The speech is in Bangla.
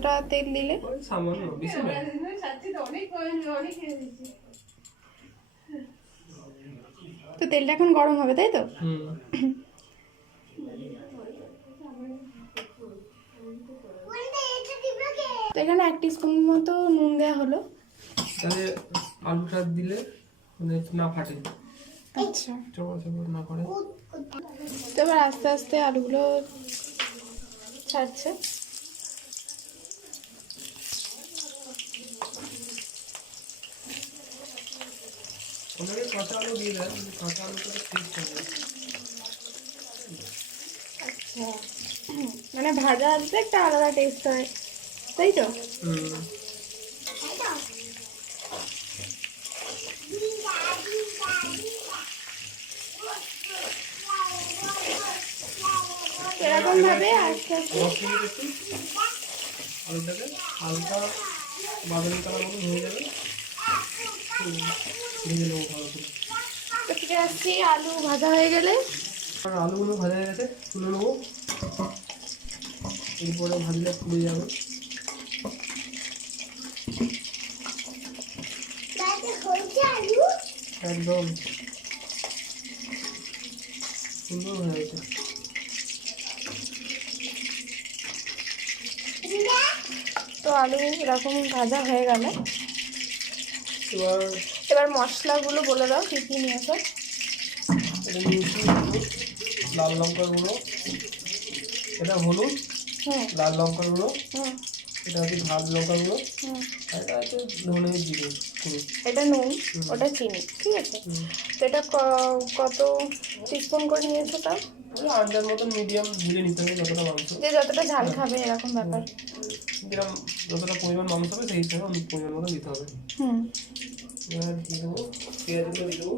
কতটা তেল দিলে? সামান্য, বেশি না। তো তেলটা এখন গরম হবে, তাই তো? তো এখানে 1 টিস্পুন মতো নুন দেওয়া হলো। তাহলে আলুটা দিলে মানে না ফাটে, আচ্ছা, চপড় না করে। তো এবার আস্তে আস্তে আলুগুলো ছাড়ছে। অনেকে কাঁচা আলু দিয়ে দেয়, কিন্তু কাঁচা আলুটা টেস্ট হবে। আচ্ছা, মানে ভাজা আলুতে একটা আলাদা টেস্ট হয়, তাই তো? এরকম ভাবে আস্তে আস্তে 10 মিনিট একটু আলুটাকে হালকা বাদামি কালার মতো হয়ে যাবে, ভেজে নেবো ভালো করে। তো ফিরে আসছি আলু ভাজা হয়ে গেলে। আর আলুগুলো ভাজা হয়ে গেছে, তুলে নেবো। এরপরে ভাজলে পুড়ে যাবে। একদম সুন্দর হয়ে গেছে। তো আলু এরকম ভাজা হয়ে গেল, এবার এবার মশলাগুলো বলে দাও কি কি নিয়েছো। এটা নিয়েছি লাল লঙ্কার গুঁড়ো, এটা হলুদ, লাল লঙ্কার গুঁড়ো, এটা হচ্ছে ঝাল লঙ্কার গুঁড়ো, এটা হচ্ছে ধনে জিরে গুঁড়ো, এটা নুন, ওটা চিনি, ঠিক আছে। তো এটা কত টিস্পুন করে নিয়েছো তাও? আন্দাজ মতন মিডিয়াম ঝুলে নিতে হবে, যতটা মাংস, যে যতটা ঝাল খাবে এরকম ব্যাপার। যেরকম যতটা পরিমাণ মাংস হবে সেই হিসাবে অনেক পরিমাণ মতো দিতে হবে। এবার দিয়ে দেবো পেঁয়াজগুলো দিয়ে দেবো।